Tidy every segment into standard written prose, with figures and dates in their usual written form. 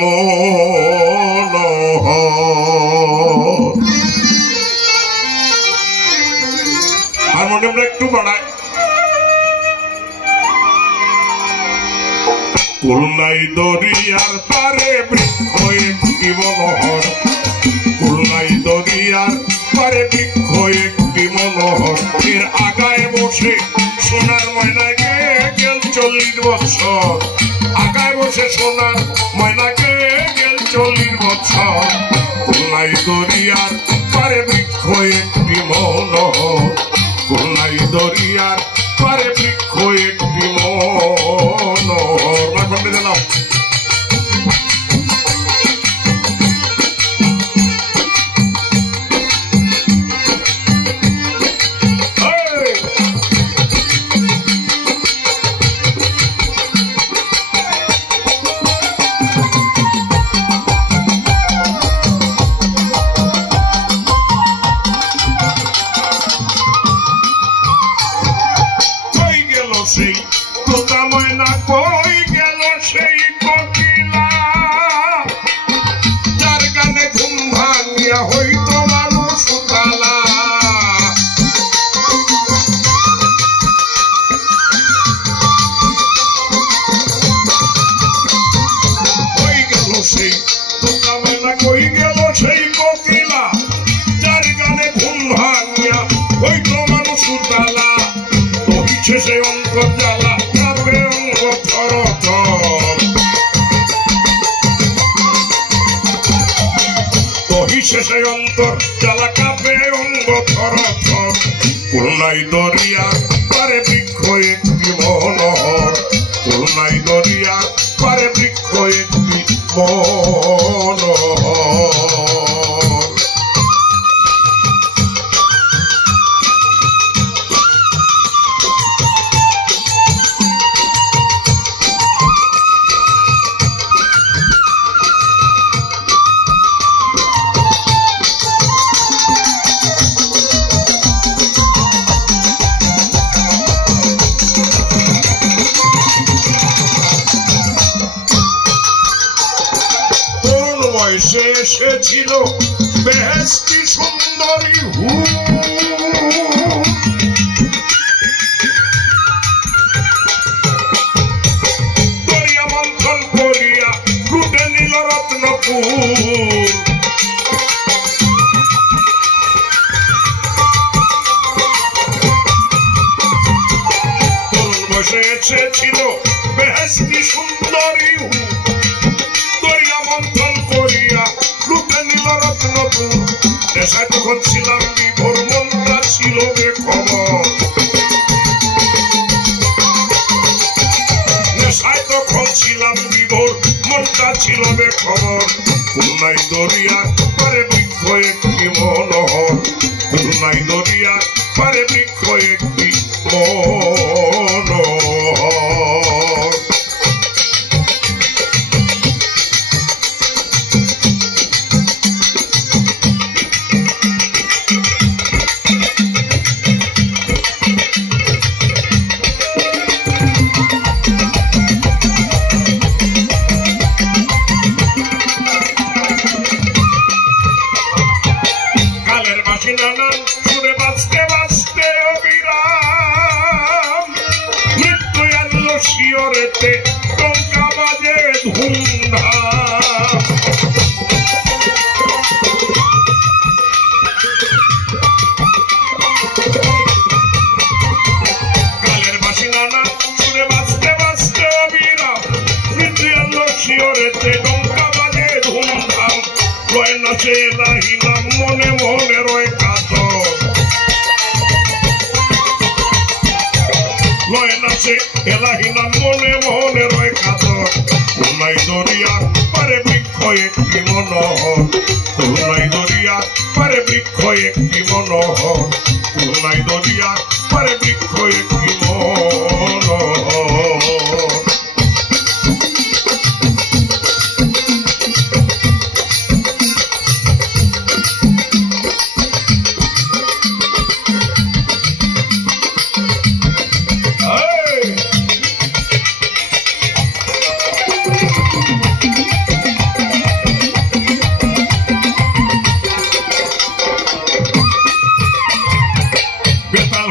মনোহর। হারমোনিয়ামটা একটু বাড়ায়। খুলনাই দরিয়ার পারে বৃক্ষ একটি মনোহর, খুলনাই দরিয়ার পারে বৃক্ষ একটি মনোহর। এর আগায় বসে সোনার ময়নাকে গেল 40 বছর, আগায় বসে সোনার ময়নাকে গেল 40 বছর। খুলনাই দরিয়ার পারে বৃক্ষ একটি মনোহর, খুলনাই দরিয়ার পারে বৃক্ষ একটি মনোহর। মাইফোনটা দিলাম। সেই তোতা ময়না কই গেল সেই কোকিলা, যার গানে ঘুম ভাঙিয়া হইতো মানুষ উতালা। কই গেল সেই তোতা ময়না কই গেল সেই কোকিলা, যার গানে ঘুম ভাঙিয়া হইতো মানুষ উতালা। শেষে অন্তর জ্বালা কাঁপে অঙ্গ থরথর, কহি শেষে অন্তর জ্বালা কাঁপে অঙ্গ থরথর। খুলনাই দরিয়ার পারে বৃক্ষ একটি মনোহর, খুলনাই দরিয়ার পারে বৃক্ষ একটি মনোহর। বয়সে এসেছিল বেহেশতি সুন্দরী হুর, দরিয়া মন্থন করিয়া লুটে নিল রত্নপুর। তরুণ বয়সে এসেছিল বেহেশতি সুন্দরী হুর, দরিয়া মন্থন করিয়া লুটে নিল রত্নপুর। নেশায় তখন ছিলাম বিভোর, মনটা ছিল বেখবর, নেশায় তখন ছিলাম বিভোর, মনটা ছিল বেখবর। খুলনাই দরিয়ার পারে বৃক্ষ একটি মনোহর, খুলনাই দরিয়ার পারে বৃক্ষ একটি মনোহর। নানান সুরে বাঁচতে বাঁচতে অবিরাম, মৃত্যু আনলো শিয়রেতে টঙ্কা বাজে ধুমধাম। কালের বাসি নানান সুরে বাঁচতে বাঁচতে অবিরাম, মৃত্যু আনলো শিয়রেতে টঙ্কা বাজে ধুমধাম। রয় নাচে এলাহি নাম মনে মনে রয় কাতর, রয় নাচে এলাহি নাম মনে মনে রয় কাতর। খুলনাই দরিয়ার পারে বৃক্ষ একটি মনোহর, খুলনাই দরিয়ার পারে বৃক্ষ একটি মনোহর, খুলনাই দরিয়ার পারে বৃক্ষ একটি মনোহর।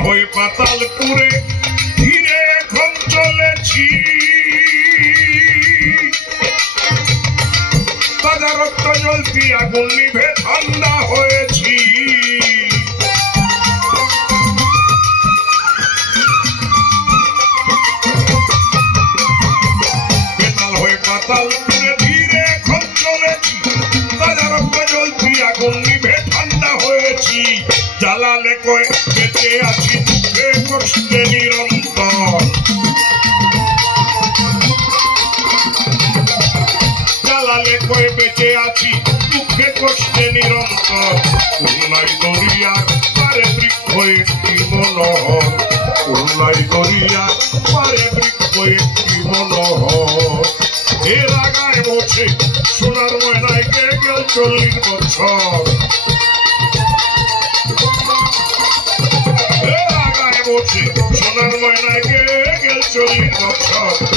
হয়ে পাতাল পুরে ধীরে এখন চলেছি তাজা রক্ত জ্বলতি আগুন নিভে ঠান্ডা হয়েছি বেতাল হয়ে পাতাল পুরে ধীরে এখন চলেছি তাজা রক্ত জ্বলতি আগুন নিভে ঠান্ডা হয়েছি জ্বালালে কয় বেঁচে আছি দুঃখে কষ্টে নিরন্তর জ্বালালে কয় বেঁচে আছি দুঃখে কষ্টে নিরন্তর উল্লাই দরিয়ার পারে বৃক্ষ একটি মনোহর উল্লাই দরিয়া পারে বৃক্ষ একটি মনোহর এর আগায় বসে সোনার ময়নায় গে গেল 40 বছর সোনার ময়নায় গে গেল 40 বছর